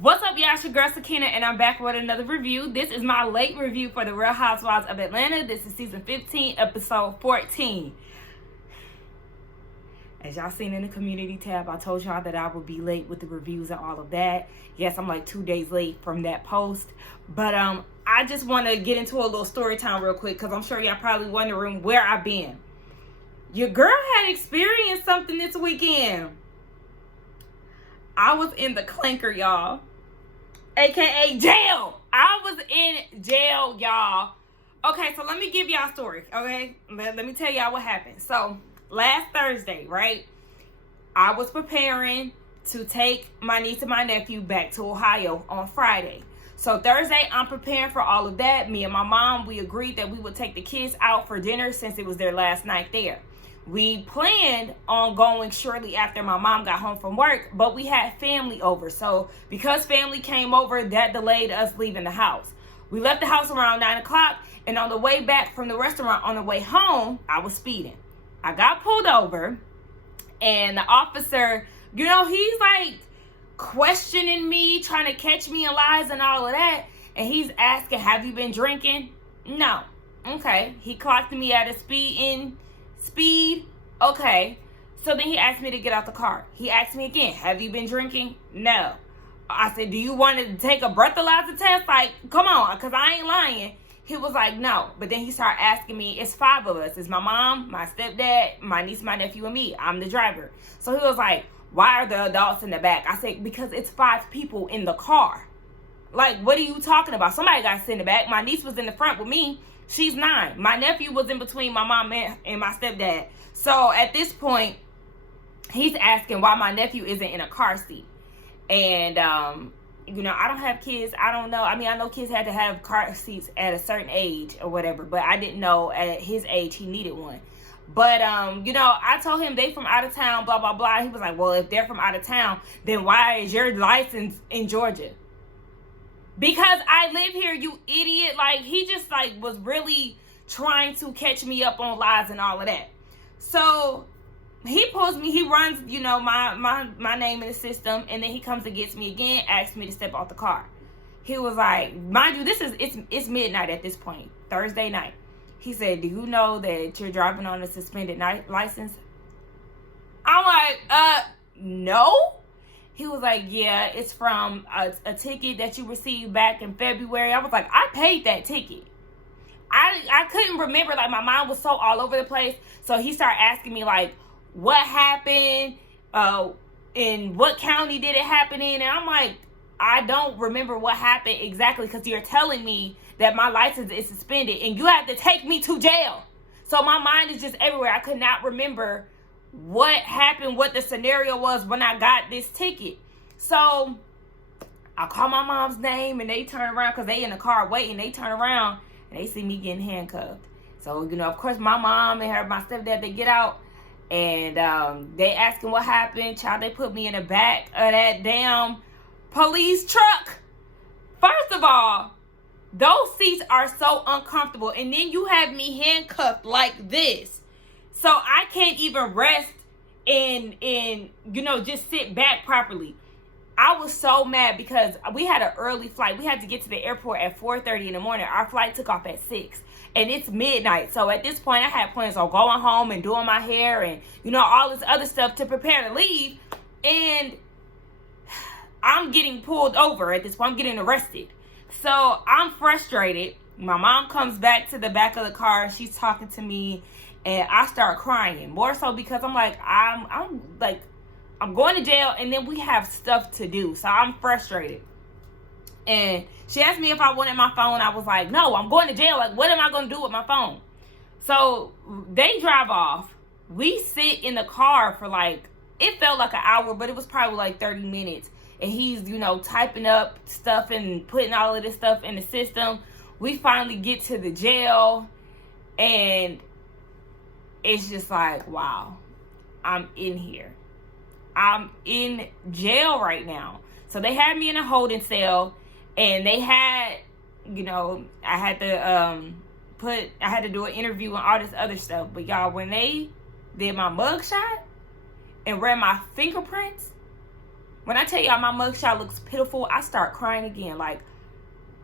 What's up, y'all? It's your girl Sakina, and I'm back with another review. This is my late review for The Real Housewives of Atlanta. This is season 15, episode 14. As y'all seen in the community tab, I told y'all that I would be late with the reviews and all of that. Yes, I'm like 2 days late from that post. But I just want to get into a little story time real quick, because I'm sure y'all probably wondering where I've been. Your girl had experienced something this weekend. I was in the clanker, y'all. AKA jail. I was in jail, y'all. Okay, so let me give y'all a story, okay? Let me tell y'all what happened. So, last Thursday, right? I was preparing to take my niece and my nephew back to Ohio on Friday. So, Thursday, I'm preparing for all of that. Me and my mom, we agreed that we would take the kids out for dinner since it was their last night there. We planned on going shortly after my mom got home from work, but we had family over. So because family came over, that delayed us leaving the house. We left the house around 9 o'clock, and on the way back from the restaurant, on the way home, I was speeding. I got pulled over, and the officer, he's like questioning me, trying to catch me in lies and all of that. And he's asking, have you been drinking? No. Okay. He clocked me at a speed. Okay. So then he asked me to get out the car. He asked me again, have you been drinking? No. I said, do you want to take a breathalyzer test? Like, come on, because I ain't lying. He was like, no. But then he started asking me, it's 5 of us. It's my mom, my stepdad, my niece, my nephew, and me. I'm the driver. So he was like, why are the adults in the back? I said, because it's 5 people in the car. Like, what are you talking about? Somebody got to sit in the back. My niece was in the front with me. She's 9. My nephew was in between my mom and my stepdad. So at this point, he's asking why my nephew isn't in a car seat. And, I don't have kids. I don't know. I mean, I know kids had to have car seats at a certain age or whatever, but I didn't know at his age he needed one. But, I told him they from out of town, blah, blah, blah. He was like, well, if they're from out of town, then why is your license in Georgia? Because I live here, you idiot. Like, he just, was really trying to catch me up on lies and all of that. So, he pulls me, he runs, my name in the system, and then he comes and gets me again, asks me to step off the car. He was like, mind you, it's midnight at this point, Thursday night. He said, do you know that you're driving on a suspended license? I'm like, no. He was like, yeah, it's from a ticket that you received back in February. I was like, I paid that ticket. I couldn't remember. Like, my mind was so all over the place. So he started asking me, like, what happened? In what county did it happen in? And I'm like, I don't remember what happened exactly, because you're telling me that my license is suspended and you have to take me to jail. So my mind is just everywhere. I could not remember what happened, what the scenario was when I got this ticket. So I call my mom's name, and they turn around, because they in the car waiting. They turn around and they see me getting handcuffed. So, of course, my mom and my stepdad, they get out, and they asking what happened. Child, they put me in the back of that damn police truck. First of all, those seats are so uncomfortable, and then you have me handcuffed like this. So I can't even rest and just sit back properly. I was so mad because we had an early flight. We had to get to the airport at 4:30 in the morning. Our flight took off at 6, and it's midnight. So at this point, I had plans on going home and doing my hair and, all this other stuff to prepare to leave. And I'm getting pulled over at this point. I'm getting arrested. So I'm frustrated. My mom comes back to the back of the car. She's talking to me. And I start crying, more so because I'm like, I'm going to jail, and then we have stuff to do. So I'm frustrated. And she asked me if I wanted my phone. I was like, no, I'm going to jail. Like, what am I going to do with my phone? So they drive off. We sit in the car for it felt like an hour, but it was probably 30 minutes. And he's, typing up stuff and putting all of this stuff in the system. We finally get to the jail, and it's just like, wow, I'm in here. I'm in jail right now. So they had me in a holding cell, and they had, I had to do an interview and all this other stuff. But y'all, when they did my mugshot and ran my fingerprints, When I tell y'all my mugshot looks pitiful, I start crying again. Like,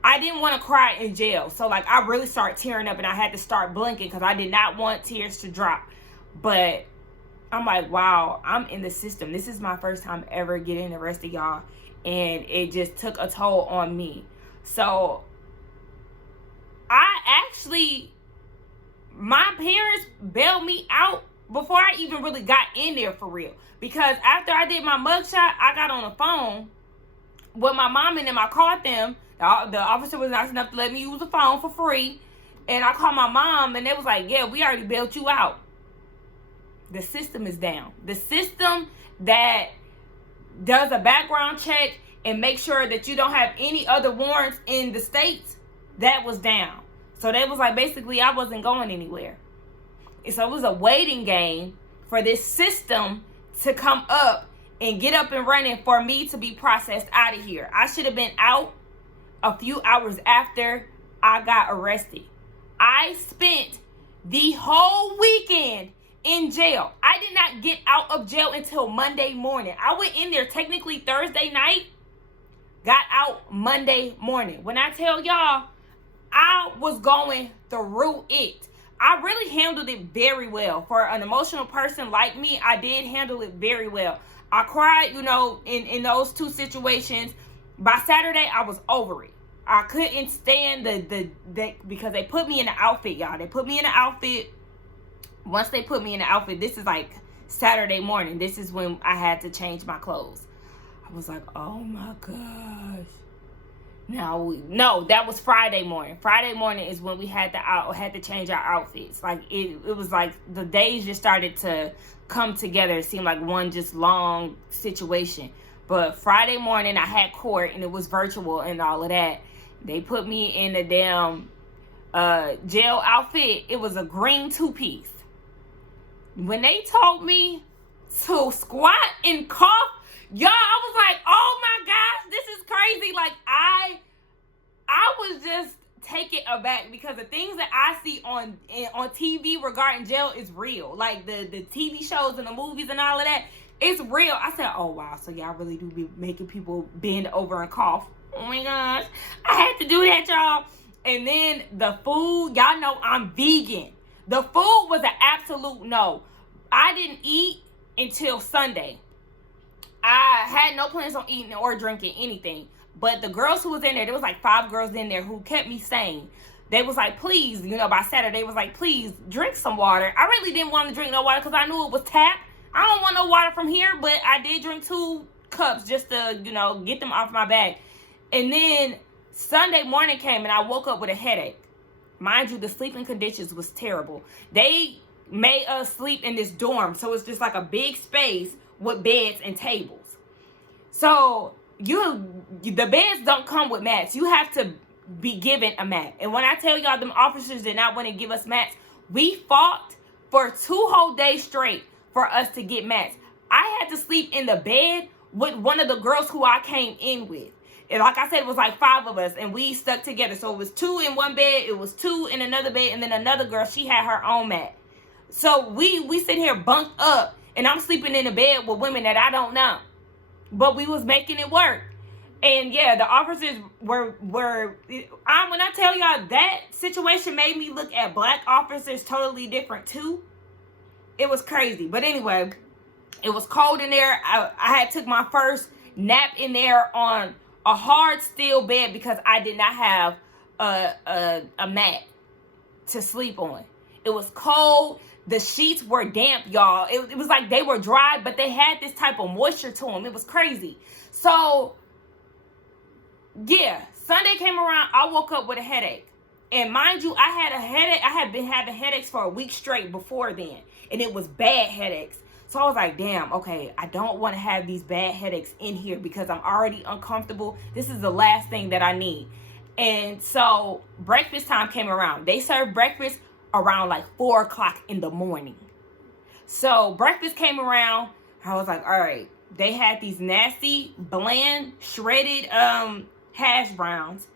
I didn't want to cry in jail. So, like, I really started tearing up and I had to start blinking because I did not want tears to drop. But I'm like, wow, I'm in the system. This is my first time ever getting arrested, y'all. And it just took a toll on me. So, my parents bailed me out before I even really got in there for real. Because after I did my mugshot, I got on the phone with my mom and them. I called them. The officer was nice enough to let me use the phone for free. And I called my mom and they was like, yeah, we already bailed you out. The system is down. The system that does a background check and make sure that you don't have any other warrants in the states, that was down. So they was like, basically, I wasn't going anywhere. And so it was a waiting game for this system to come up and get up and running for me to be processed out of here. I should have been out a few hours after I got arrested. I spent the whole weekend in jail. I did not get out of jail until Monday morning. I went in there technically Thursday night, got out Monday morning. When I tell y'all, I was going through it. I really handled it very well. For an emotional person like me, I did handle it very well. I cried, in those two situations. By Saturday, I was over it. I couldn't stand because they put me in the outfit, y'all. They put me in the outfit. Once they put me in the outfit, this is like Saturday morning. This is when I had to change my clothes. I was like, oh my gosh. No, that was Friday morning. Friday morning is when we had to change our outfits. Like it was like the days just started to come together. It seemed like one just long situation. But Friday morning I had court and it was virtual and all of that. They put me in the damn jail outfit. It was a green 2-piece. When they told me to squat and cough, y'all, I was like, oh my gosh, this is crazy. Like, I was just taken aback because the things that I see on TV regarding jail is real. Like, the TV shows and the movies and all of that, it's real. I said, oh, wow, so y'all really do be making people bend over and cough. Oh, my gosh. I had to do that, y'all. And then the food, y'all know I'm vegan. The food was an absolute no. I didn't eat until Sunday. I had no plans on eating or drinking anything. But the girls who was in there was like 5 girls in there who kept me sane. They was like, please, by Saturday, they was like, please drink some water. I really didn't want to drink no water because I knew it was tap. I don't want no water from here, but I did drink 2 cups just to, get them off my back. And then Sunday morning came and I woke up with a headache. Mind you, the sleeping conditions was terrible. They made us sleep in this dorm. So it's just like a big space with beds and tables. So the beds don't come with mats. You have to be given a mat. And when I tell y'all them officers did not want to give us mats, we fought for 2 whole days straight for us to get mats. I had to sleep in the bed with one of the girls who I came in with. And like I said, it was like 5 of us and we stuck together. So it was 2 in one bed, it was 2 in another bed, and then another girl, she had her own mat. So we sit here bunked up and I'm sleeping in a bed with women that I don't know. But we was making it work. And yeah, the officers were when I tell y'all that situation made me look at black officers totally different too. It was crazy. But anyway, it was cold in there. I had took my first nap in there on a hard steel bed because I did not have a mat to sleep on. It was cold. The sheets were damp, y'all. It was like they were dry, but they had this type of moisture to them. It was crazy. So, yeah, Sunday came around. I woke up with a headache. And mind you, I had a headache. I had been having headaches for a week straight before then. And it was bad headaches. So I was like, damn, okay, I don't want to have these bad headaches in here because I'm already uncomfortable. This is the last thing that I need. And so breakfast time came around. They served breakfast around like 4 o'clock in the morning. So breakfast came around. I was like, all right. They had these nasty, bland, shredded hash browns.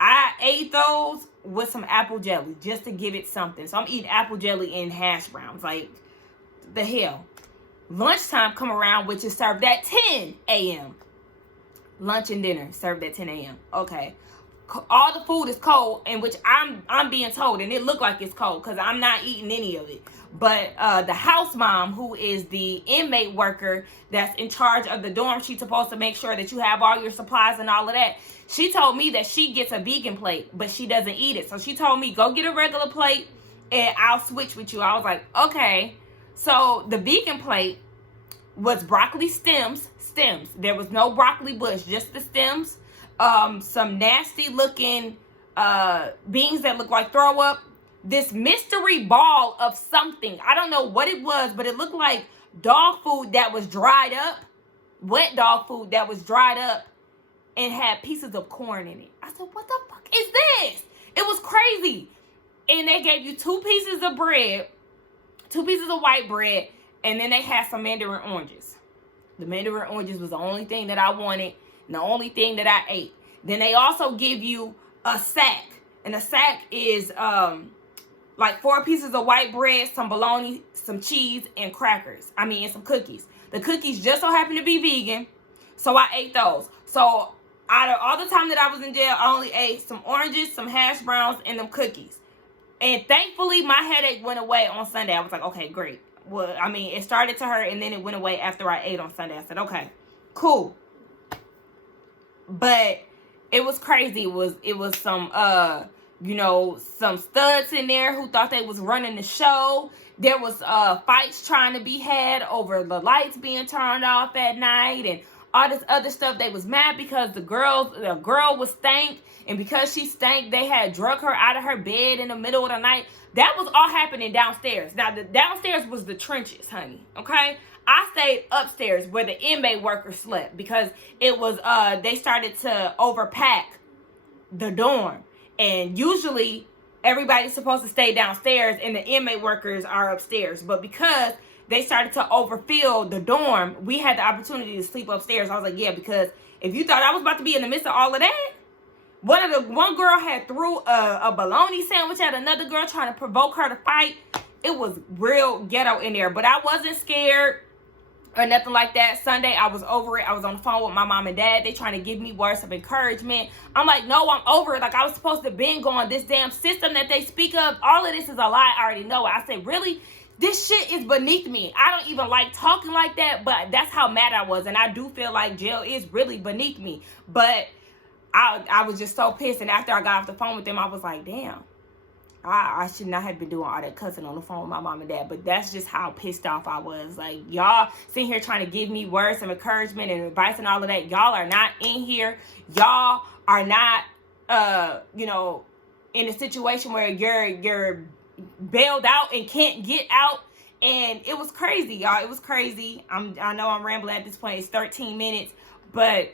I ate those with some apple jelly just to give it something. So I'm eating apple jelly and hash browns. Like, the hell. Lunchtime come around, which is served at 10 a.m. Lunch and dinner served at 10 a.m. Okay. All the food is cold, in which I'm being told, and it looked like it's cold because I'm not eating any of it. But the house mom, who is the inmate worker that's in charge of the dorm, she's supposed to make sure that you have all your supplies and all of that. She told me that she gets a vegan plate, but she doesn't eat it. So she told me, go get a regular plate and I'll switch with you. I was like, okay. So the vegan plate was broccoli stems. There was no broccoli bush, just the stems. Some nasty looking beans that look like throw up. This mystery ball of something. I don't know what it was, but it looked like dog food that was dried up. Wet dog food that was dried up and had pieces of corn in it. I said, what the fuck is this? It was crazy. And they gave you 2 pieces of bread, 2 pieces of white bread, and then they had some mandarin oranges. The mandarin oranges was the only thing that I wanted and the only thing that I ate. Then they also give you a sack. And a sack is like 4 pieces of white bread, some bologna, some cheese, and crackers. And some cookies. The cookies just so happen to be vegan, so I ate those. So out of all the time that I was in jail, I only ate some oranges, some hash browns, and them cookies. And thankfully, my headache went away on Sunday. I was like, okay, great. Well, it started to hurt, and then it went away after I ate on Sunday. I said, okay, cool. But it was crazy. It was some some studs in there who thought they was running the show. There was fights trying to be had over the lights being turned off at night and all this other stuff. They was mad because the girl was stank, and because she stank, they had drug her out of her bed in the middle of the night. That was all happening downstairs. Now, the downstairs was the trenches, honey, okay? I stayed upstairs where the inmate workers slept because it was, they started to overpack the dorm. And usually, everybody's supposed to stay downstairs and the inmate workers are upstairs. But because they started to overfill the dorm, we had the opportunity to sleep upstairs. I was like, yeah, because if you thought I was about to be in the midst of all of that, one girl had threw a bologna sandwich at another girl trying to provoke her to fight. It was real ghetto in there, but I wasn't scared or nothing like that. Sunday, I was over it. I was on the phone with my mom and dad. They trying to give me words of encouragement. I'm like, no, I'm over it. Like, I was supposed to been going. This damn system that they speak of, all of this is a lie. I already know it. I say, really? This shit is beneath me. I don't even like talking like that, but that's how mad I was. And I do feel like jail is really beneath me. But I was just so pissed. And after I got off the phone with them, I was like, damn. I should not have been doing all that cussing on the phone with my mom and dad. But that's just how pissed off I was. Like, y'all sitting here trying to give me words of encouragement and advice and all of that. Y'all are not in here. Y'all are not, in a situation where you're bailed out and can't get out. And it was crazy, y'all. It was crazy. I know I'm rambling at this point. It's 13 minutes. But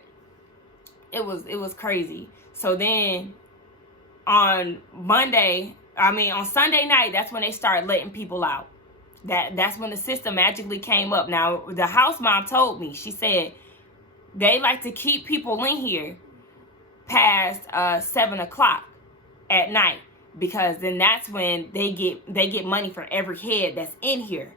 it was crazy. So then on Sunday night, that's when they started letting people out. That's when the system magically came up. Now, the house mom told me, she said, they like to keep people in here past 7 o'clock at night, because then that's when they get money for every head that's in here.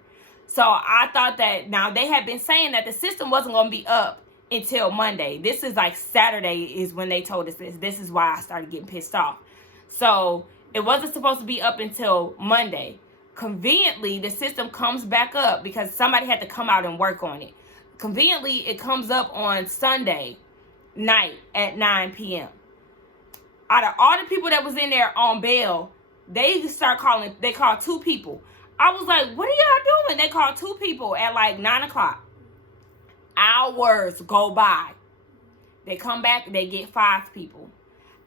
So I thought that, now they had been saying that the system wasn't going to be up until Monday. This is like Saturday is when they told us this. This is why I started getting pissed off. So it wasn't supposed to be up until Monday. Conveniently, the system comes back up because somebody had to come out and work on it. Conveniently, it comes up on Sunday night at 9 p.m. Out of all the people that was in there on bail, they called 2 people. I was like, what are y'all doing? They called 2 people at like 9 o'clock. Hours go by. They come back, they get 5 people.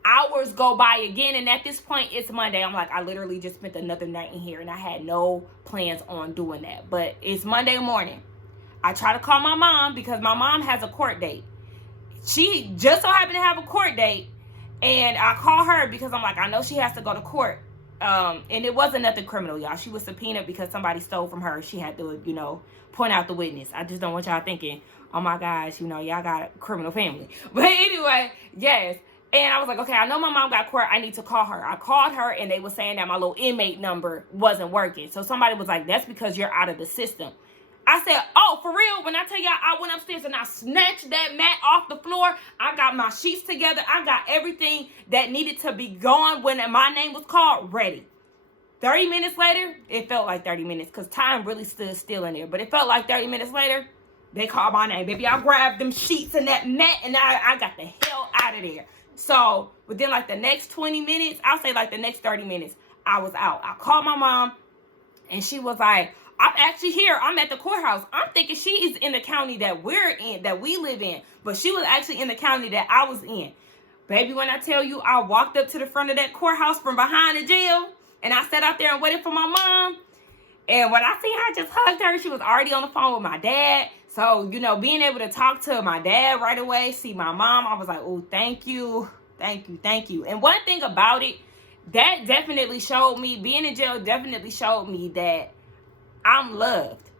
Hours go by again, and at this point, it's Monday. I'm like, I literally just spent another night in here, and I had no plans on doing that. But it's Monday morning. I try to call my mom because my mom has a court date. She just so happened to have a court date, and I call her because I'm like, I know she has to go to court. And it wasn't nothing criminal, y'all. She was subpoenaed because somebody stole from her. She had to, point out the witness. I just don't want y'all thinking, oh my gosh, y'all got a criminal family. But anyway, yes. And I was like, okay, I know my mom got court. I need to call her. I called her, and they were saying that my little inmate number wasn't working. So somebody was like, that's because you're out of the system. I said, oh, for real? When I tell y'all, I went upstairs and I snatched that mat off the floor. I got my sheets together. I got everything that needed to be gone when my name was called ready. 30 minutes later, it felt like 30 minutes because time really stood still in there. But it felt like 30 minutes later, they called my name. Baby, I grabbed them sheets and that mat and I got the hell out of there. So within like the next 20 minutes, I'll say like the next 30 minutes, I was out. I called my mom and she was like, I'm actually here. I'm at the courthouse. I'm thinking she is in the county that we're in, that we live in. But she was actually in the county that I was in. Baby, when I tell you, I walked up to the front of that courthouse from behind the jail. And I sat out there and waited for my mom. And when I seen her, I just hugged her. She was already on the phone with my dad. So, you know, being able to talk to my dad right away, see my mom, I was like, oh, thank you. Thank you. Thank you. And one thing about it, that definitely showed me, being in jail definitely showed me that I'm loved.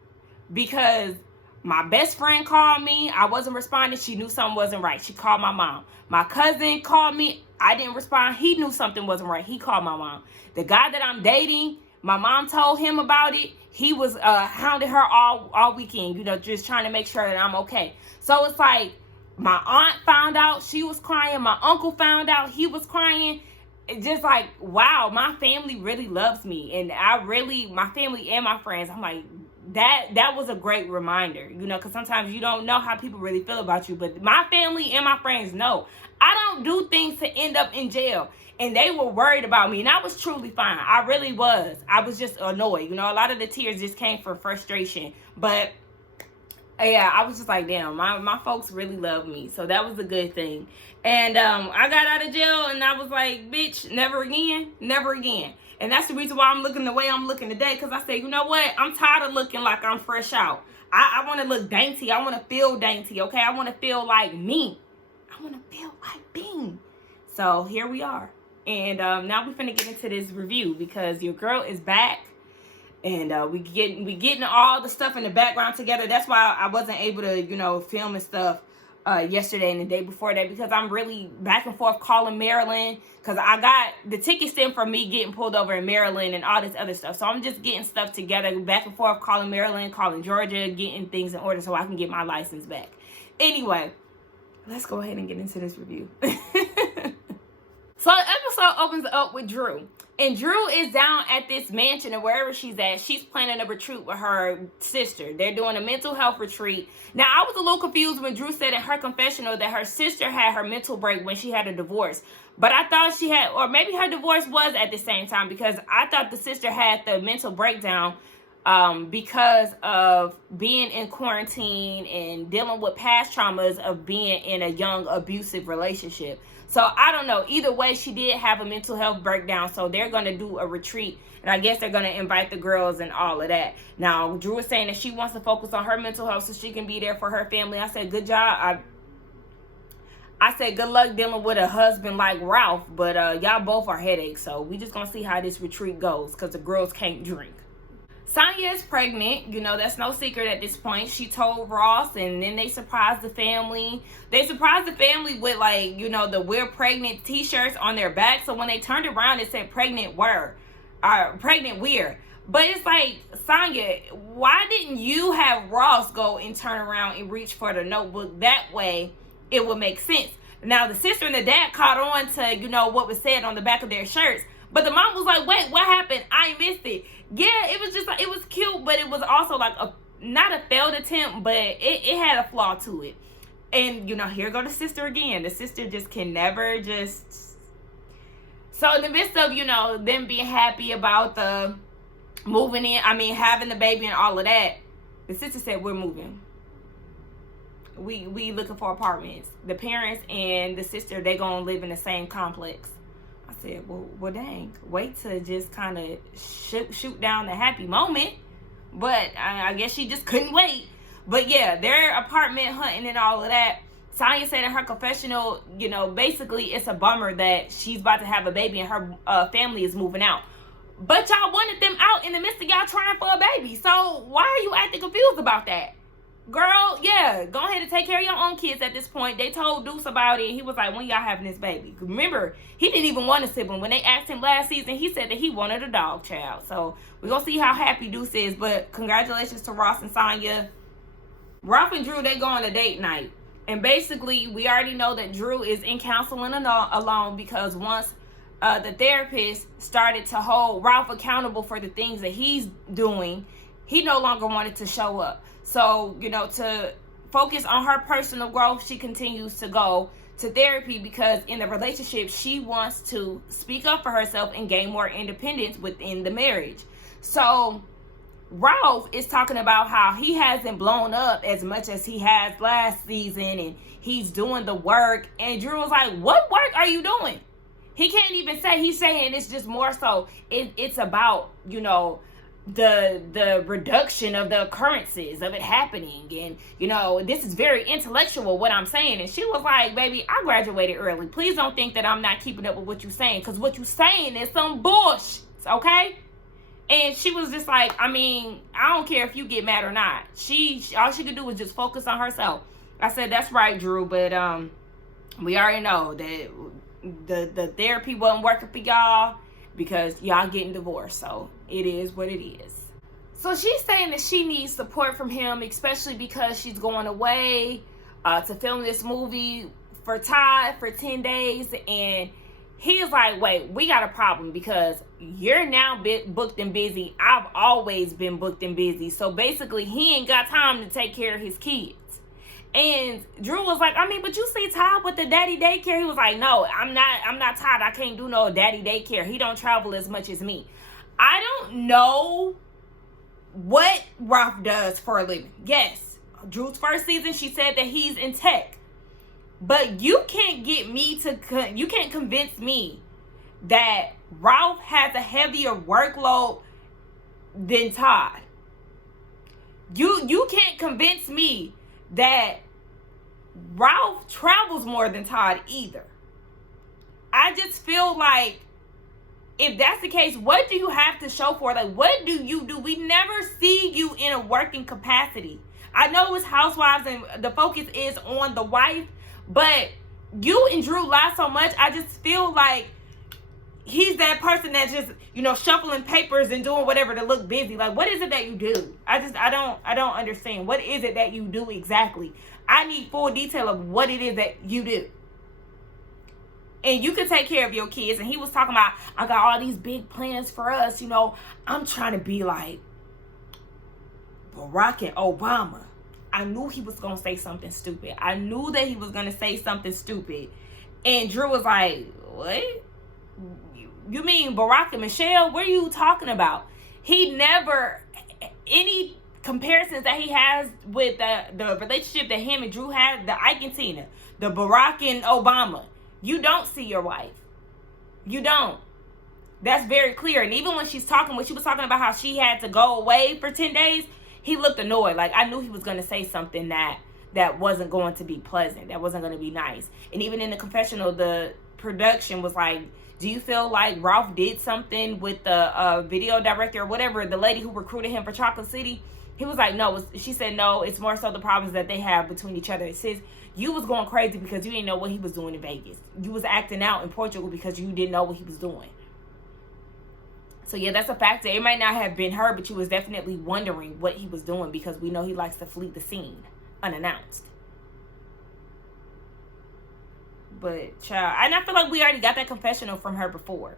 Because my best friend called me. I wasn't responding. She knew something wasn't right. She called my mom. My cousin called me. I didn't respond. He knew something wasn't right. He called my mom. The guy that I'm dating, my mom told him about it. He was hounding her all weekend, you know, just trying to make sure that I'm okay. So it's like my aunt found out. She was crying. My uncle found out. He was crying. It's just like, wow, my family really loves me. And my family and my friends, I'm like, that was a great reminder, you know, because sometimes you don't know how people really feel about you. But my family and my friends know I don't do things to end up in jail. And they were worried about me. And I was truly fine. I really was. I was just annoyed. You know, a lot of the tears just came from frustration. But yeah, I was just like, damn, my folks really love me. So that was a good thing. And I got out of jail and I was like, bitch, never again, never again. And that's the reason why I'm looking the way I'm looking today. Because I say, you know what? I'm tired of looking like I'm fresh out. I want to look dainty. I want to feel dainty, okay? I want to feel like me. I want to feel like Bean. So here we are. And now we're finna get into this review because your girl is back. And we getting all the stuff in the background together. That's why I wasn't able to, you know, film and stuff yesterday and the day before that, because I'm really back and forth calling Maryland, because I got the ticket stem from me getting pulled over in Maryland and all this other stuff. So I'm just getting stuff together, back and forth, calling Maryland, calling Georgia, getting things in order so I can get my license back. Anyway, let's go ahead and get into this review. So the episode opens up with Drew. And Drew is down at this mansion or wherever she's at. She's planning a retreat with her sister. They're doing a mental health retreat. Now, I was a little confused when Drew said in her confessional that her sister had her mental break when she had a divorce. But I thought she had, or maybe her divorce was at the same time, because I thought the sister had the mental breakdown because of being in quarantine and dealing with past traumas of being in a young abusive relationship. So I don't know. Either way, she did have a mental health breakdown. So they're going to do a retreat. And I guess they're going to invite the girls and all of that. Now, Drew is saying that she wants to focus on her mental health so she can be there for her family. I said, good job. I said, good luck dealing with a husband like Ralph. But y'all both are headaches. So we just going to see how this retreat goes, because the girls can't drink. Sonya is pregnant. You know, that's no secret at this point. She told Ross, and then they surprised the family. They surprised the family with, like, you know, the "We're Pregnant" t-shirts on their back. So when they turned around, it said "Pregnant We're," "Pregnant We're." But it's like, Sonya, why didn't you have Ross go and turn around and reach for the notebook? That way, it would make sense. Now, the sister and the dad caught on to, you know, what was said on the back of their shirts. But the mom was like, wait, what happened? I missed it. Yeah, it was just like, it was cute, but it was also like not a failed attempt, but it had a flaw to it. And, you know, here go the sister again. The sister just can never just. So in the midst of, you know, them being happy about the moving in, having the baby and all of that, the sister said, we're moving. We looking for apartments. The parents and the sister, they gonna live in the same complex. I said, well, dang, wait to just kind of shoot down the happy moment. But I guess she just couldn't wait. But yeah, their apartment hunting and all of that. Sonya said in her confessional, you know, basically it's a bummer that she's about to have a baby and her family is moving out. But y'all wanted them out in the midst of y'all trying for a baby. So why are you acting confused about that? girl, yeah, go ahead and take care of your own kids at this point. They told Deuce about it. He was like, when y'all having this baby? Remember, he didn't even want a sibling. When they asked him last season, he said that he wanted a dog child. So we're going to see how happy Deuce is. But congratulations to Ross and Sonya. Ralph and Drew, they go on a date night. And basically, we already know that Drew is in counseling alone because once the therapist started to hold Ralph accountable for the things that he's doing, he no longer wanted to show up. So, to focus on her personal growth, she continues to go to therapy because in the relationship, she wants to speak up for herself and gain more independence within the marriage. So, Ralph is talking about how he hasn't blown up as much as he has last season and he's doing the work. And Drew was like, what work are you doing? He can't even say. He's saying it's just more so it's about, the reduction of the occurrences of it happening. And, this is very intellectual what I'm saying. And she was like, baby, I graduated early. Please don't think that I'm not keeping up with what you're saying, because what you're saying is some bullshit, okay? And she was just like, I don't care if you get mad or not. All she could do was just focus on herself. I said, that's right, Drew, but we already know that the therapy wasn't working for y'all because y'all getting divorced. So it is what it is. So she's saying that she needs support from him, especially because she's going away to film this movie for Todd for 10 days. And he's like, wait, we got a problem because you're now booked and busy. I've always been booked and busy. So basically, he ain't got time to take care of his kids. And Drew was like, but you see Todd with the daddy daycare? He was like, no, I'm not Todd. I can't do no daddy daycare. He don't travel as much as me. I don't know what Ralph does for a living. Yes, Drew's first season, she said that he's in tech. But you can't you can't convince me that Ralph has a heavier workload than Todd. You can't convince me that Ralph travels more than Todd either. I just feel like if that's the case, what do you have to show for it? Like, what do you do? We never see you in a working capacity. I know it's Housewives and the focus is on the wife, but you and Drew lie so much. I just feel like he's that person that's just, shuffling papers and doing whatever to look busy. Like, what is it that you do? I don't understand. What is it that you do exactly? I need full detail of what it is that you do. And you can take care of your kids. And he was talking about, I got all these big plans for us. I'm trying to be like Barack and Obama. I knew he was going to say something stupid. I knew that he was going to say something stupid. And Drew was like, what? You mean Barack and Michelle? What are you talking about? He never, any comparisons that he has with the relationship that him and Drew had, the Ike and Tina, the Barack and Obama, you don't see your wife. You don't. That's very clear. And even when she was talking about how she had to go away for 10 days, he looked annoyed. Like, I knew he was going to say something that wasn't going to be pleasant, that wasn't going to be nice. And even in the confessional, the production was like, do you feel like Ralph did something with the video director or whatever, the lady who recruited him for Chocolate City? He was like, no. She said, no, it's more so the problems that they have between each other. It says, you was going crazy because you didn't know what he was doing in Vegas. You was acting out in Portugal because you didn't know what he was doing. So, yeah, that's a factor. It might not have been her, but you was definitely wondering what he was doing because we know he likes to flee the scene unannounced. But, child, and I feel like we already got that confessional from her before.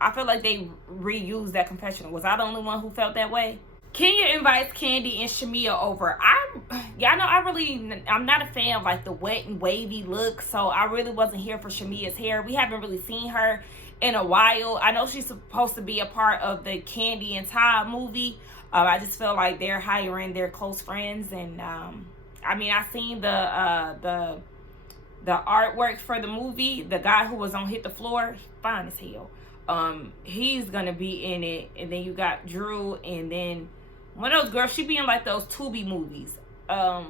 I feel like they reused that confessional. Was I the only one who felt that way? Kenya invites Kandi and Shamia over. I'm not a fan of like the wet and wavy look, so I really wasn't here for Shamia's hair. We haven't really seen her in a while. I know she's supposed to be a part of the Kandi and Todd movie. I just feel like they're hiring their close friends, and I seen the artwork for the movie. The guy who was on Hit the Floor, fine as hell. He's gonna be in it, and then you got Drew, and then one of those girls, she be in like those Tubi movies. I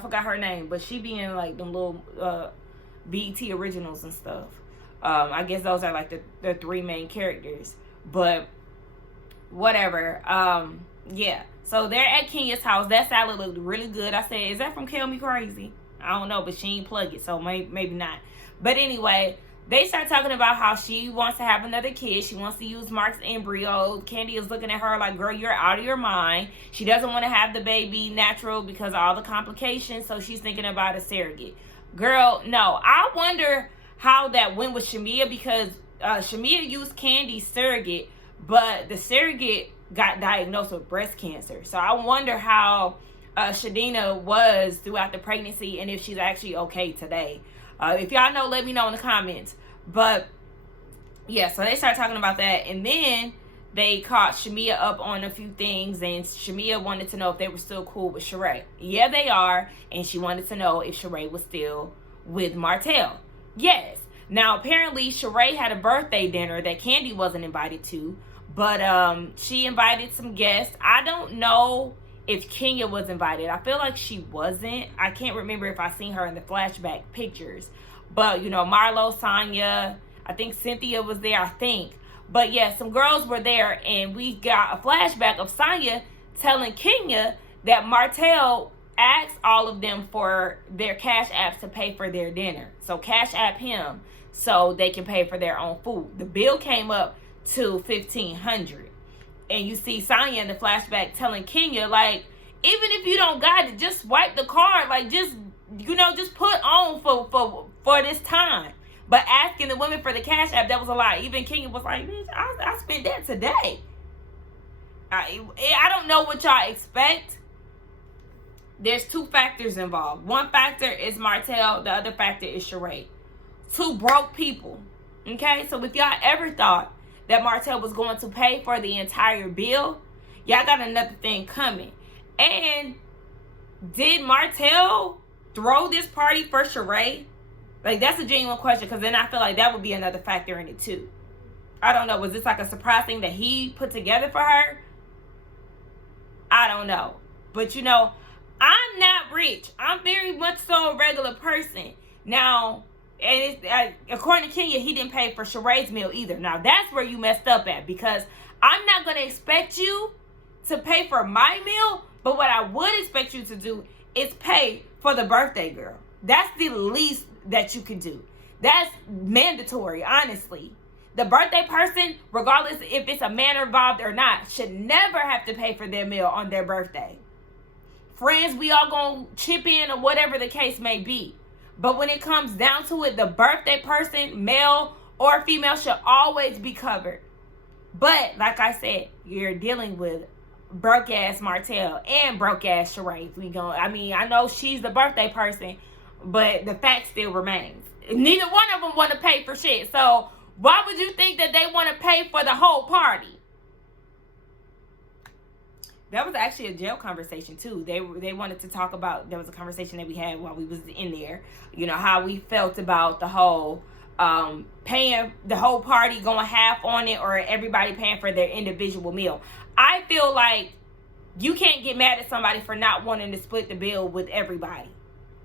forgot her name, but she be in like them little BET originals and stuff. I guess those are like the three main characters, but whatever. Yeah, So they're at Kenya's house. That salad looked really good. I said, is that from Kill Me Crazy? I don't know, but she ain't plug it, so maybe not. But anyway, they start talking about how she wants to have another kid. She wants to use Mark's embryo. Candy is looking at her like, girl, you're out of your mind. She doesn't want to have the baby natural because of all the complications, so she's thinking about a surrogate. Girl, no. I wonder how that went with Shamia, because Shamia used Candy's surrogate, but the surrogate got diagnosed with breast cancer. So I wonder how Shadina was throughout the pregnancy and if she's actually okay today. If y'all know, let me know in the comments. But yeah, so they started talking about that, and then they caught Shamia up on a few things, and Shamia wanted to know if they were still cool with Sheree. Yeah, they are, and she wanted to know if Sheree was still with Martell. Yes. Now, apparently, Sheree had a birthday dinner that Candy wasn't invited to, but she invited some guests. I don't know if Kenya was invited. I feel like she wasn't. I can't remember if I seen her in the flashback pictures. But, you know, Marlo, Sonya, I think Cynthia was there, I think. But, yeah, some girls were there, and we got a flashback of Sonya telling Kenya that Martell asked all of them for their cash apps to pay for their dinner. So, cash app him so they can pay for their own food. The bill came up to $1,500. And you see Sonya in the flashback telling Kenya, like, even if you don't got it, just swipe the card. Like, just, you know, just put on for this time. But asking the women for the cash app, that was a lot. Even Kenya was like, bitch, I spent that today. I don't know what y'all expect. There's two factors involved. One factor is Martell. The other factor is Sheree. Two broke people. Okay? So if y'all ever thought that Martell was going to pay for the entire bill, y'all got another thing coming. And did Martell throw this party for Sheree? Like, that's a genuine question, because then I feel like that would be another factor in it too. I don't know. Was this like a surprise thing that he put together for her? I don't know. But, you know, I'm not rich. I'm very much so a regular person. Now, and it's, according to Kenya, he didn't pay for Sheree's meal either. Now, that's where you messed up at, because I'm not going to expect you to pay for my meal, but what I would expect you to do is pay for the birthday girl. That's the least that you can do. That's mandatory, honestly. The birthday person, regardless if it's a man involved or not, should never have to pay for their meal on their birthday. Friends, we all gonna chip in or whatever the case may be. But when it comes down to it, the birthday person, male or female, should always be covered. But, like I said, you're dealing with broke-ass Martell and broke-ass Sheree. I know she's the birthday person, but the fact still remains. Neither one of them want to pay for shit. So, why would you think that they want to pay for the whole party? That was actually a jail conversation too. They wanted to talk about, there was a conversation that we had while we was in there, you know, how we felt about the whole paying the whole party, going half on it, or everybody paying for their individual meal. I feel like you can't get mad at somebody for not wanting to split the bill with everybody.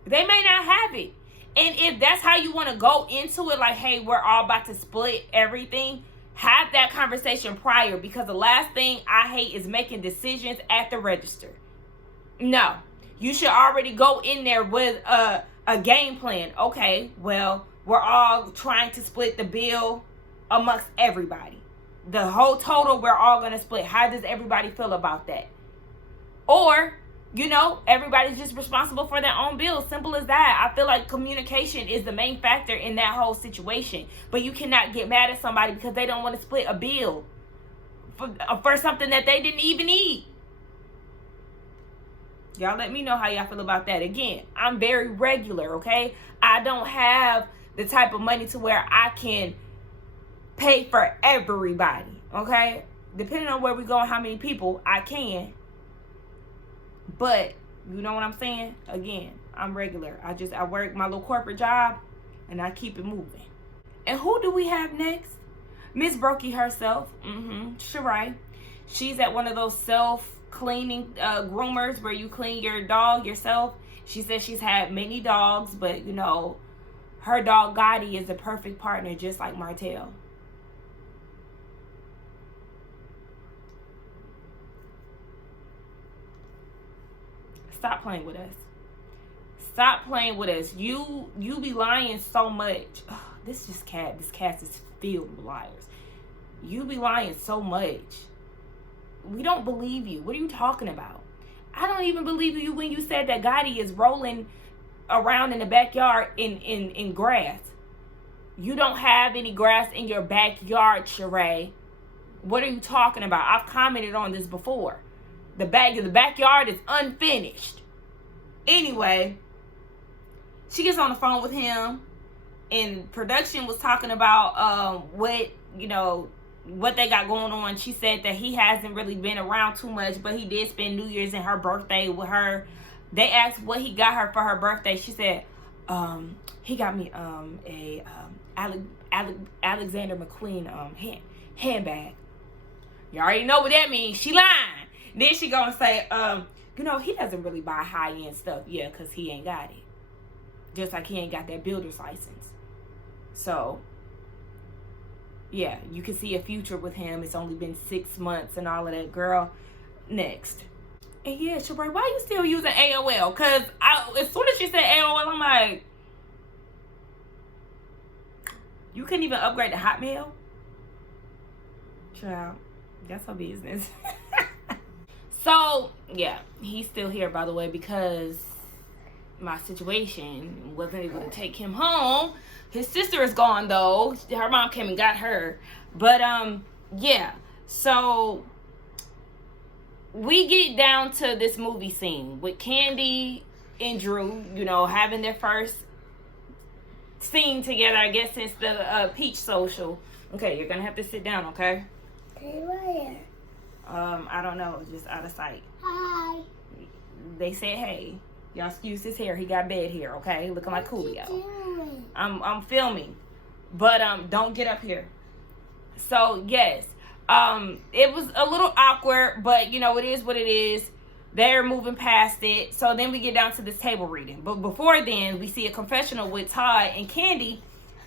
They may not have it. And if that's how you want to go into it, like, hey, we're all about to split everything, have that conversation prior, because the last thing I hate is making decisions at the register. No, you should already go in there with a game plan. Okay, well, we're all trying to split the bill amongst everybody. The whole total, we're all going to split. How does everybody feel about that? Or, you know, everybody's just responsible for their own bills. Simple as that. I feel like communication is the main factor in that whole situation. But you cannot get mad at somebody because they don't want to split a bill for something that they didn't even eat. Y'all let me know how y'all feel about that. Again, I'm very regular, okay? I don't have the type of money to where I can pay for everybody, okay? Depending on where we go and how many people, I can. But, you know what I'm saying? Again, I'm regular. I work my little corporate job, and I keep it moving. And who do we have next? Miss Brokey herself, Sheree. She's at one of those self-cleaning groomers where you clean your dog yourself. She says she's had many dogs, but, you know, her dog Gotti is a perfect partner, just like Martell. stop playing with us. Stop playing with us. You be lying so much. Ugh, this cast is filled with liars. You be lying so much. We don't believe you. What are you talking about? I don't even believe you when you said that Gotti is rolling around in the backyard in grass. You don't have any grass in your backyard, Sheree. What are you talking about? I've commented on this before. The backyard is unfinished. Anyway, she gets on the phone with him, and production was talking about what they got going on. She said that he hasn't really been around too much, but he did spend New Year's and her birthday with her. They asked what he got her for her birthday. She said, he got me a Alexander McQueen handbag. You already know what that means. She lying. Then she gonna say, he doesn't really buy high-end stuff. Yeah, because he ain't got it. Just like he ain't got that builder's license. So, yeah, you can see a future with him. It's only been 6 months and all of that. Girl, next. And yeah, Sheree, why you still using AOL? Because as soon as she said AOL, I'm like, you couldn't even upgrade to Hotmail? Child, that's her business. So, yeah, he's still here, by the way, because my situation wasn't able to take him home. His sister is gone, though. Her mom came and got her. But, yeah. So, we get down to this movie scene with Kandi and Drew, having their first scene together, I guess, since the Peach Social. Okay, you're going to have to sit down, okay? Hey, where? I don't know. Just out of sight. Hi. They said, hey. Y'all excuse his hair. He got bad hair, okay? Looking like Coolio. I'm filming. But, don't get up here. So, yes. It was a little awkward, but, it is what it is. They're moving past it. So, then we get down to this table reading. But before then, we see a confessional with Todd and Kandi.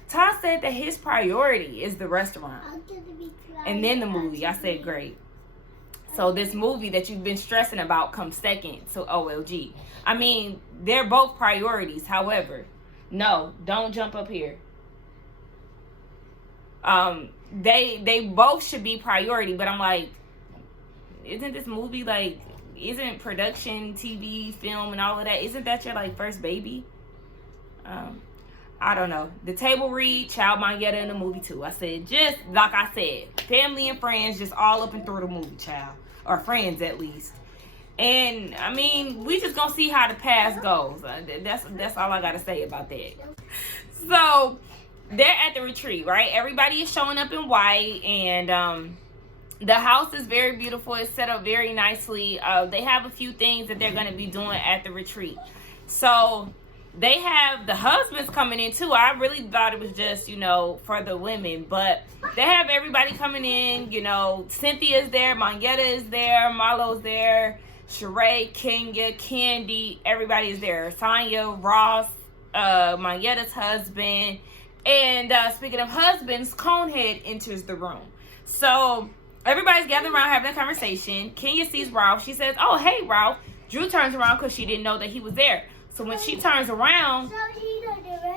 Todd said that his priority is the restaurant. And then the movie. I said, great. So this movie that you've been stressing about comes second to OLG. I mean, they're both priorities. However, no, don't jump up here. They both should be priority, but I'm like, isn't this movie isn't production, TV, film, and all of that, isn't that your first baby? I don't know. The table read, Child Mangetta in the movie too. I said, just like I said, family and friends just all up and through the movie, child. Or friends at least. And I mean, we just gonna see how the past goes. That's all I gotta say about that. So they're at the retreat, right? Everybody is showing up in white, and the house is very beautiful. It's set up very nicely. They have a few things that they're gonna be doing at the retreat. So they have the husbands coming in too. I really thought it was just, for the women. But they have everybody coming in. Cynthia's there. Mangetta is there. Marlo's there. Sheree, Kenya, Kandi. Everybody is there. Tanya, Ross, Mangetta's husband. And speaking of husbands, Conehead enters the room. So everybody's gathering around having a conversation. Kenya sees Ralph. She says, oh, hey, Ralph. Drew turns around because she didn't know that he was there. So when she turns around,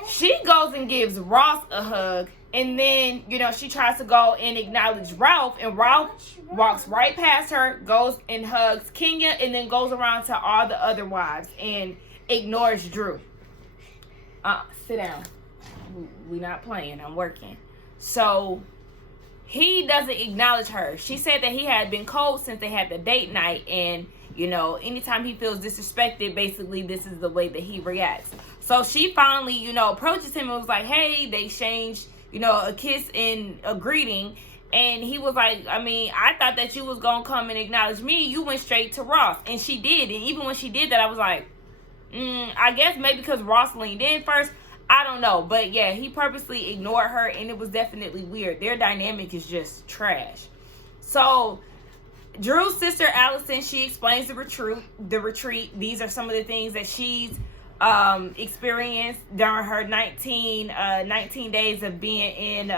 she goes and gives Ross a hug. And then, she tries to go and acknowledge Ralph. And Ralph walks right past her, goes and hugs Kenya, and then goes around to all the other wives and ignores Drew. Sit down. We're not playing. I'm working. So he doesn't acknowledge her. She said that he had been cold since they had the date night. And anytime he feels disrespected, basically this is the way that he reacts. So she finally, approaches him and was like, hey, they exchanged, a kiss and a greeting. And he was like, I thought that you was going to come and acknowledge me. You went straight to Ross. And she did. And even when she did that, I was like, I guess maybe because Ross leaned in first. I don't know. But yeah, he purposely ignored her. And it was definitely weird. Their dynamic is just trash. So Drew's sister Allison, she explains the retreat. These are some of the things that she's experienced during her 19 days of being in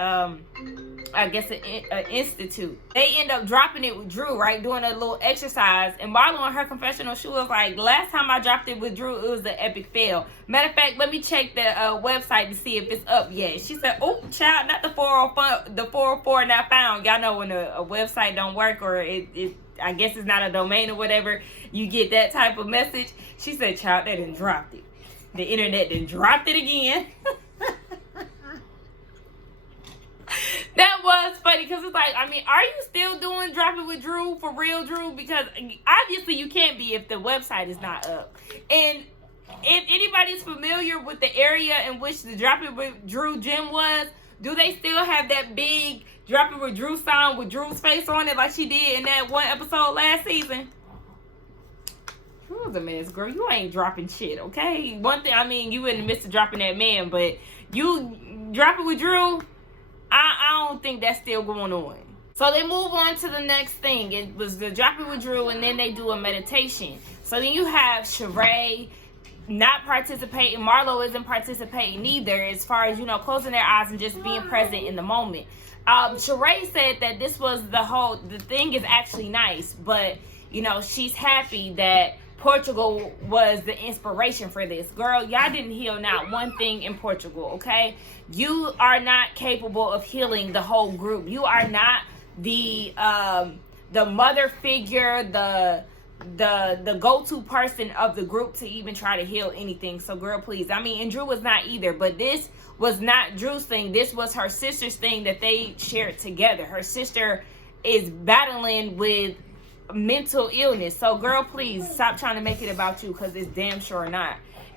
I guess an institute. They end up dropping it with Drew, right? Doing a little exercise. And Marlo in her confessional, she was like, last time I dropped it with Drew, it was an epic fail. Matter of fact, let me check the website to see if it's up yet. She said, oh, child, not the 404, the 404 not found. Y'all know when a website don't work, or it I guess it's not a domain or whatever, you get that type of message. She said, child, they done dropped it. The internet done dropped it again. That was funny, because it's like, I mean, are you still doing Drop It with Drew, for real, Drew? Because obviously you can't be if the website is not up. And if anybody's familiar with the area in which the Drop It with Drew gym was, do they still have that big Drop It with Drew sign with Drew's face on it like she did in that one episode last season? Who was a mess, girl? You ain't dropping shit, okay? One thing, I mean, you wouldn't miss dropping that man, but you Drop It with Drew, I don't think that's still going on. So they move on to the next thing. It was the Drop It with Drew, and then they do a meditation. So then you have Sheree not participating. Marlo isn't participating either, as far as, you know, closing their eyes and just being present in the moment. Sheree said that this was the thing is actually nice, but, you know, she's happy that Portugal was the inspiration for this. Girl, y'all didn't heal not one thing in Portugal, okay? You are not capable of healing the whole group. You are not the mother figure, the go-to person of the group to even try to heal anything. So, girl, please. I mean, and Drew was not either, but this was not Drew's thing. This was her sister's thing that they shared together. Her sister is battling with mental illness. So, girl, please stop trying to make it about you, because it's damn sure not.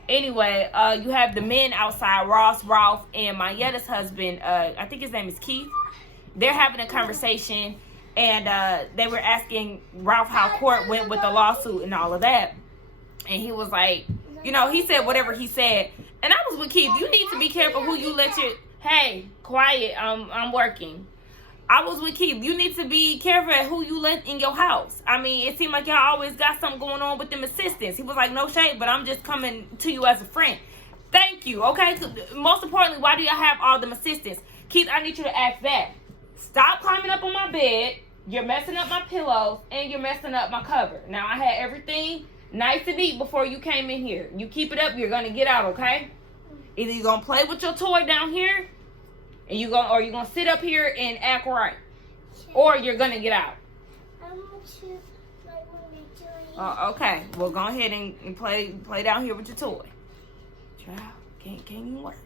Anyway, you have the men outside, Ross, Ralph, and Mayetta's husband. I think his name is Keith. They're having a conversation, and they were asking Ralph how court went with the lawsuit and all of that. And he was like, you know, he said whatever he said. And I was with Keith. You need to be careful who you let your... Hey, quiet. I'm working. I was with Keith. You need to be careful at who you let in your house. I mean, it seemed like y'all always got something going on with them assistants. He was like, no shade, but I'm just coming to you as a friend. Thank you, okay? Most importantly, why do y'all have all them assistants? Keith, I need you to ask that. Stop climbing up on my bed. You're messing up my pillows, and you're messing up my cover. Now, I had everything nice and neat before you came in here. You keep it up, you're going to get out, okay? Either you're going to play with your toy down here, and you're gonna sit up here and act right, or you're gonna get out. Okay, well, go ahead and play down here with your toy. Child, can't even work.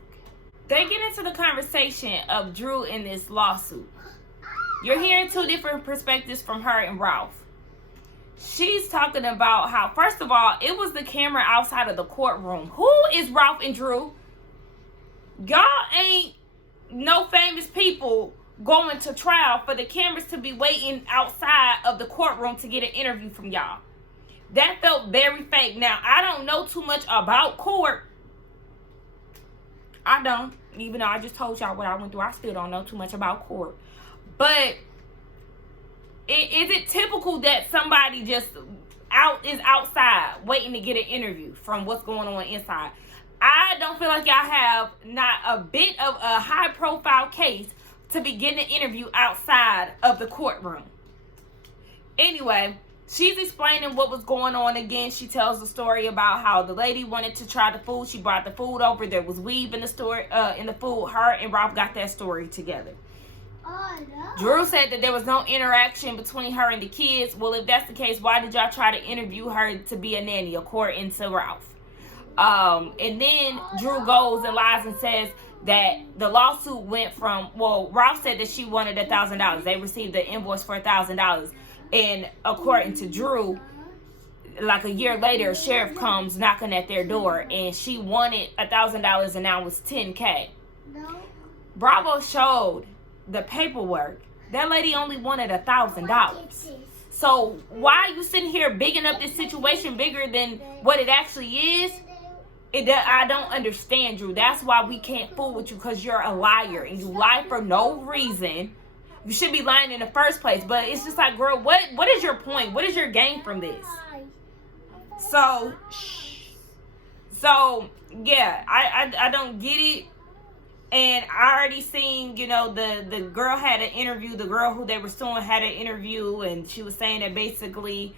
They get into the conversation of Drew in this lawsuit. You're hearing two different perspectives from her and Ralph. She's talking about how, first of all, it was the camera outside of the courtroom. Who is Ralph and Drew? Y'all ain't no famous people going to trial for the cameras to be waiting outside of the courtroom to get an interview from y'all. That felt very fake. Now, I don't know too much about court. I don't. Even though I just told y'all what I went through, I still don't know too much about court. But is it typical that somebody just is outside waiting to get an interview from what's going on inside? I don't feel like y'all have not a bit of a high profile case to be getting an interview outside of the courtroom. Anyway, she's explaining what was going on again. She tells the story about how the lady wanted to try the food. She brought the food over. There was weave in the story, in the food. Her and Ralph got that story together. Oh, no. Drew said that there was no interaction between her and the kids. Well, if that's the case, why did y'all try to interview her to be a nanny, according to Ralph? And then Drew goes and lies and says that the lawsuit went from, well, Ralph said that she wanted $1,000. They received the invoice for $1,000. And according to Drew, like a year later, a sheriff comes knocking at their door, and she wanted $1,000, and now it's $10K. No. Bravo showed the paperwork. That lady only wanted $1,000. So why are you sitting here bigging up this situation bigger than what it actually is? I don't understand, Drew. That's why we can't fool with you, because you're a liar and you lie for no reason. You should be lying in the first place. But it's just like, girl, what is your point? What is your gain from this? So yeah, I don't get it. And I already seen, you know, the girl had an interview. The girl who they were suing had an interview, and she was saying that basically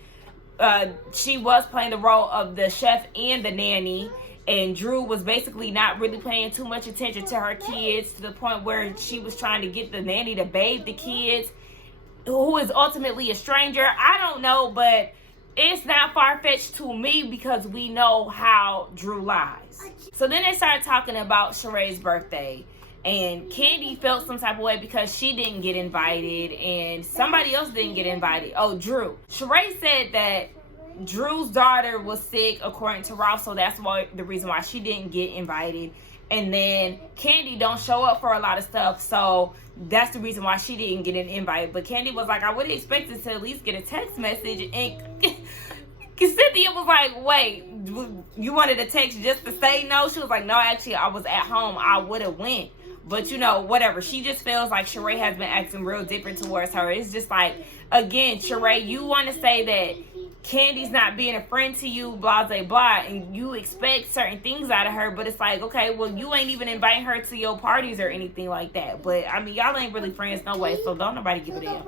she was playing the role of the chef and the nanny, and Drew was basically not really paying too much attention to her kids, to the point where she was trying to get the nanny to bathe the kids, who is ultimately a stranger. I don't know, but it's not far-fetched to me because we know how Drew lies. So then they started talking about Sheree's birthday, and Candy felt some type of way because she didn't get invited and somebody else didn't get invited. Oh, Drew. Sheree said that Drew's daughter was sick, according to Ralph, so that's the reason why she didn't get invited. And then Candy don't show up for a lot of stuff, so that's the reason why she didn't get an invite. But Candy was like, I would have expected to at least get a text message. And Cynthia was like, wait, you wanted a text just to say no? She was like, no, actually, I was at home. I would have went. But, you know, whatever. She just feels like Sheree has been acting real different towards her. It's just like, again, Sheree, you want to say that Candy's not being a friend to you, blah, blah, blah, and you expect certain things out of her, but it's like, okay, well, you ain't even inviting her to your parties or anything like that. But, I mean, y'all ain't really friends no way, so don't nobody give a damn.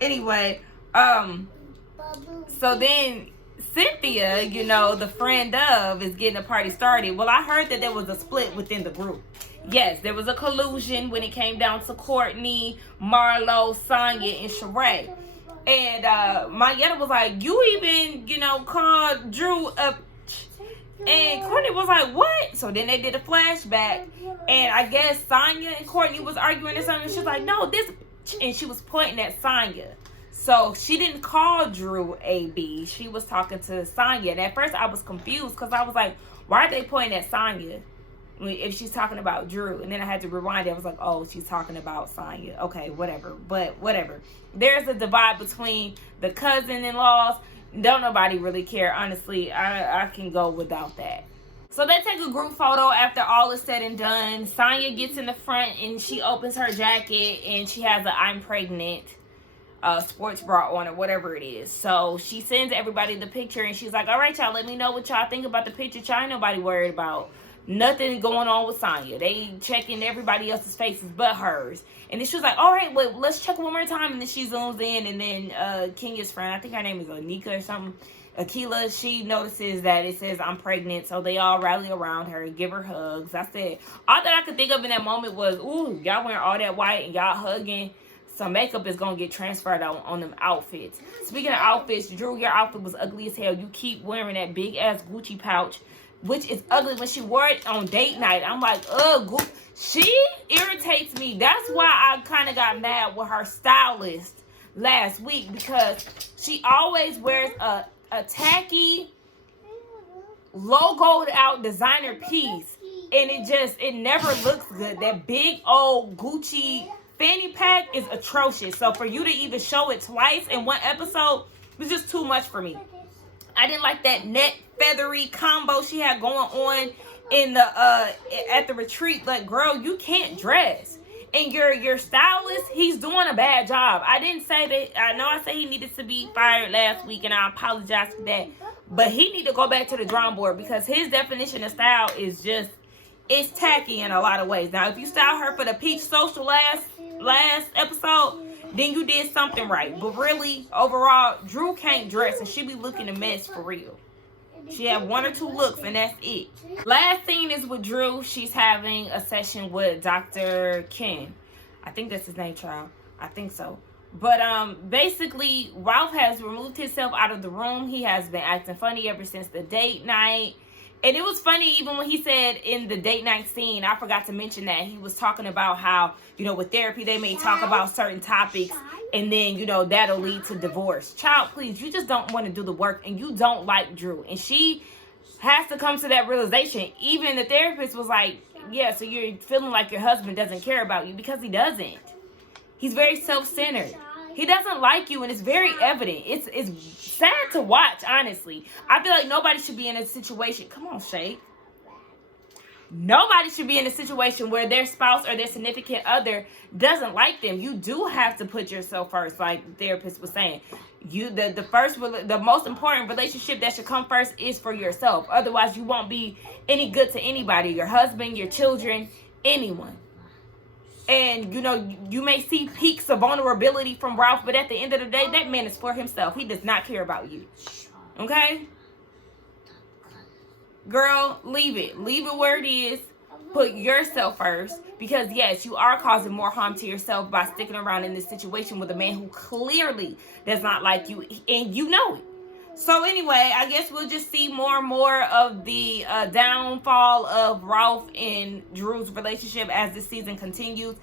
Anyway, so then Cynthia, you know, the friend of, is getting a party started. Well, I heard that there was a split within the group. Yes, there was a collusion when it came down to Courtney, Marlo, Sonya, and Sheree. And Mayetta was like, you even, you know, called Drew up. And Courtney was like, what? So then they did a flashback. And I guess Sonya and Courtney was arguing or something. She was like, no, this. And she was pointing at Sonya. So she didn't call Drew AB. She was talking to Sonya. And at first I was confused because I was like, why are they pointing at Sonya if she's talking about Drew? And then I had to rewind it. I was like, oh, she's talking about Sonya. Okay, whatever. But whatever. There's a divide between the cousin-in-laws. Don't nobody really care. Honestly, I can go without that. So they take a group photo after all is said and done. Sonya gets in the front and she opens her jacket and she has a I'm pregnant sports bra on or whatever it is. So she sends everybody the picture and she's like, all right, y'all, let me know what y'all think about the picture. Y'all ain't nobody worried about nothing going on with Sonya. They checking everybody else's faces but hers. And then she was like, all right, well, let's check one more time. And then she zooms in, and then Kenya's friend, I think her name is Anika or something, Akila, she notices that it says I'm pregnant. So they all rally around her, give her hugs. I said, all that I could think of in that moment was, ooh, y'all wearing all that white and y'all hugging. Some makeup is going to get transferred on them outfits. Speaking of outfits, Drew, your outfit was ugly as hell. You keep wearing that big-ass Gucci pouch, which is ugly. When she wore it on date night, I'm like, ugh, she irritates me. That's why I kind of got mad with her stylist last week, because she always wears a tacky, logoed out designer piece, and it never looks good. That big old Gucci fanny pack is atrocious. So for you to even show it twice in one episode was just too much for me. I didn't like that net feathery combo she had going on in the at the retreat. Like, girl, you can't dress. And your stylist, he's doing a bad job. I didn't say that. I know I said he needed to be fired last week, and I apologize for that. But he need to go back to the drawing board, because his definition of style is just, it's tacky in a lot of ways. Now, if you style her for the Peach Social last episode, then you did something right. But really, overall, Drew can't dress, and she be looking a mess for real. She had one or two looks, and that's it. Last scene is with Drew. She's having a session with Dr. Ken. I think that's his name, child. I think so. But basically, Ralph has removed himself out of the room. He has been acting funny ever since the date night. And it was funny, even when he said in the date night scene, I forgot to mention that, he was talking about how, you know, with therapy, they may talk about certain topics, and then, you know, that'll lead to divorce. Child, please, you just don't want to do the work, and you don't like Drew. And she has to come to that realization. Even the therapist was like, yeah, so you're feeling like your husband doesn't care about you, because he doesn't. He's very self-centered. He doesn't like you, and it's very evident. It's sad to watch, honestly. I feel like nobody should be in a situation. Come on, Shay. Nobody should be in a situation where their spouse or their significant other doesn't like them. You do have to put yourself first, like the therapist was saying. The most important relationship that should come first is for yourself. Otherwise, you won't be any good to anybody. Your husband, your children, anyone. And, you know, you may see peaks of vulnerability from Ralph, but at the end of the day, that man is for himself. He does not care about you. Okay? Girl, leave it. Leave it where it is. Put yourself first. Because, yes, you are causing more harm to yourself by sticking around in this situation with a man who clearly does not like you. And you know it. So anyway, I guess we'll just see more and more of the downfall of Ralph and Drew's relationship as the season continues.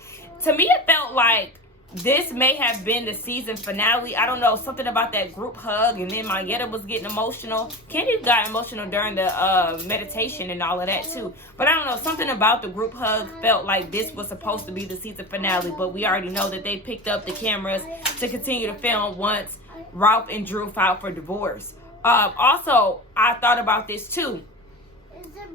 To me, it felt like this may have been the season finale. I don't know, something about that group hug, and then Mayetta was getting emotional. Candy got emotional during the meditation and all of that too. But I don't know, something about the group hug felt like this was supposed to be the season finale. But we already know that they picked up the cameras to continue to film once Ralph and Drew filed for divorce. Also, I thought about this too.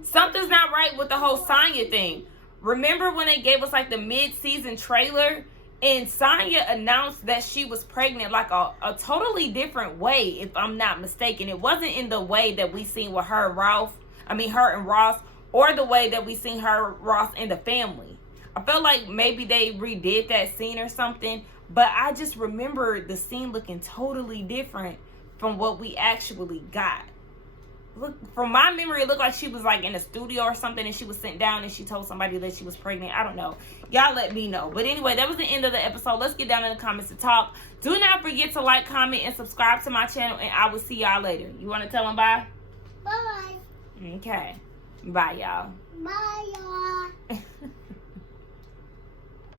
Something's not right with the whole Sonya thing. Remember when they gave us like the mid-season trailer and Sonya announced that she was pregnant like a totally different way, if I'm not mistaken. It wasn't in the way that we seen with her and Ross, or the way that we seen her, Ross, and the family. I felt like maybe they redid that scene or something. But I just remember the scene looking totally different from what we actually got. Look, from my memory, it looked like she was like in a studio or something, and she was sitting down and she told somebody that she was pregnant. I don't know. Y'all let me know. But anyway, that was the end of the episode. Let's get down in the comments to talk. Do not forget to like, comment, and subscribe to my channel, and I will see y'all later. You want to tell them bye? Bye. Okay. Bye, y'all. Bye, y'all.